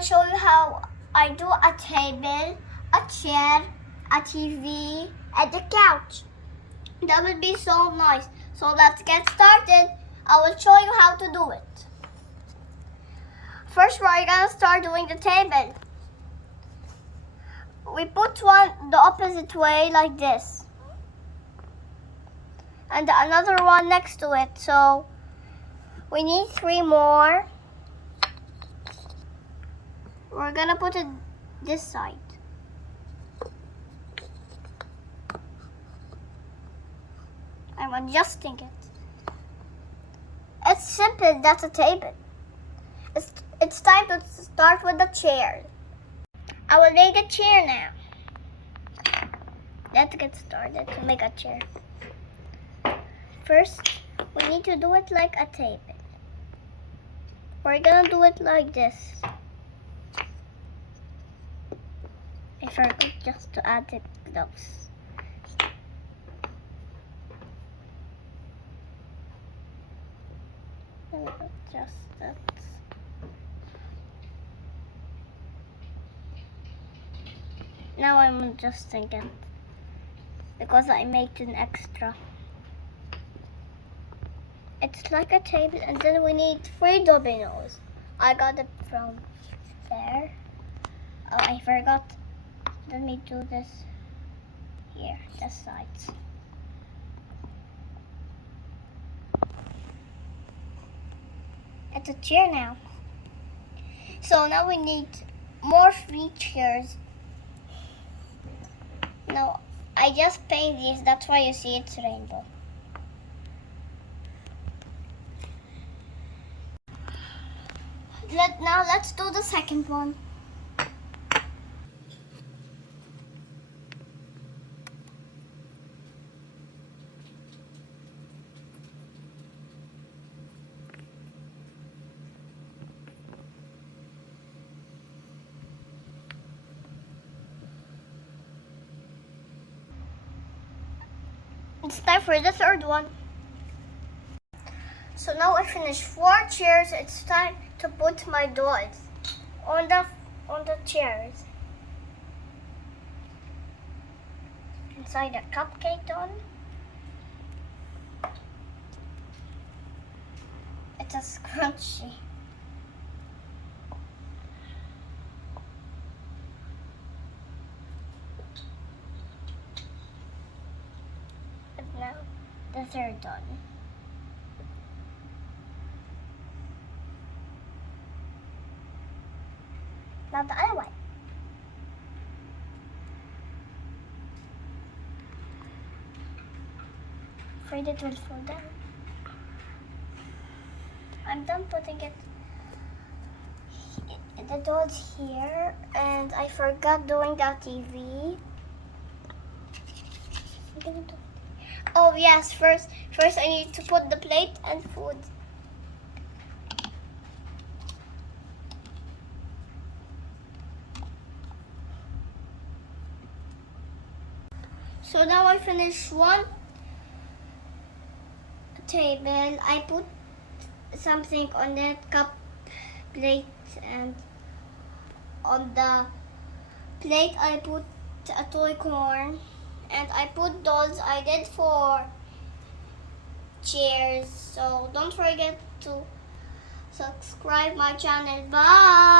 will show you how I do a table, a chair, a TV, and a couch. That will be so nice. So let's get started. I will show you how to do it. First, we're gonna start doing the table. We put one the opposite way like this. And another one next to it. So we need 3 more. We're gonna put it this side. I'm adjusting it. It's simple, that's a table. It's time to start with the chair. I will make a chair now. Let's get started to make a chair. First, we need to do it like a table. We're gonna do it like this. I forgot just to add the gloves. Let me adjust that. Now I'm adjusting it because I made an extra. It's like a table, and then we need 3 dominoes. I got it from there. Oh, I forgot. Let me do this here, this side. It's a chair now. So now we need more 3 chairs. No, I just paint these, that's why you see it's rainbow. Now let's do the second one. It's time for the third one. So now I finished 4 chairs. It's time to put my dolls on the chairs. Inside a cupcake doll. It's a scrunchie. And now the third one. Now the other one. Afraid it will fall down. I'm done putting it. The doll's here, and I forgot doing that TV. Oh yes, first I need to put the plate and food. So now I finished one table. I put something on that cup, plate, and on the plate I put a toy corn, and I put dolls. I did 4 chairs. So don't forget to subscribe my channel. Bye.